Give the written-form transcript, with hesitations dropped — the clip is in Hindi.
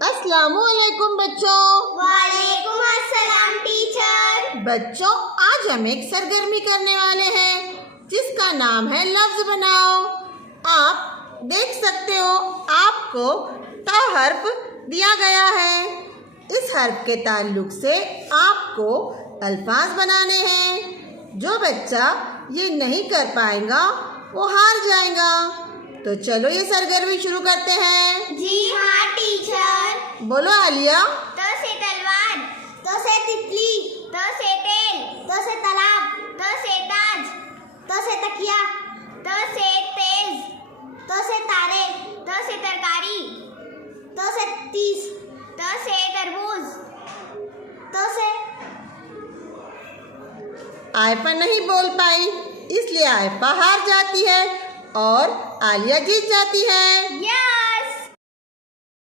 अस्सलामुअलैकुम बच्चों। वालेकुम अस्सलाम टीचर। बच्चों, आज हम एक सरगर्मी करने वाले हैं जिसका नाम है लफ्ज बनाओ। आप देख सकते हो, आपको ता हर्फ दिया गया है। इस हर्फ के ताल्लुक से आपको अल्फाज बनाने हैं। जो बच्चा ये नहीं कर पाएगा वो हार जाएगा। तो चलो ये सरगर्मी शुरू करते हैं। जी हाँ टीचर। बोलो आलिया। त से तलवार, त से तितली, त से तेल, त से तालाब, त से ताज, त से तकिया, त से तेज, त से तारे, त से तरकारी, त से तीस, त से तरबूज, त से आयफा नहीं बोल पाई, इसलिए आयफा हार जाती है और आलिया जीत जाती है। या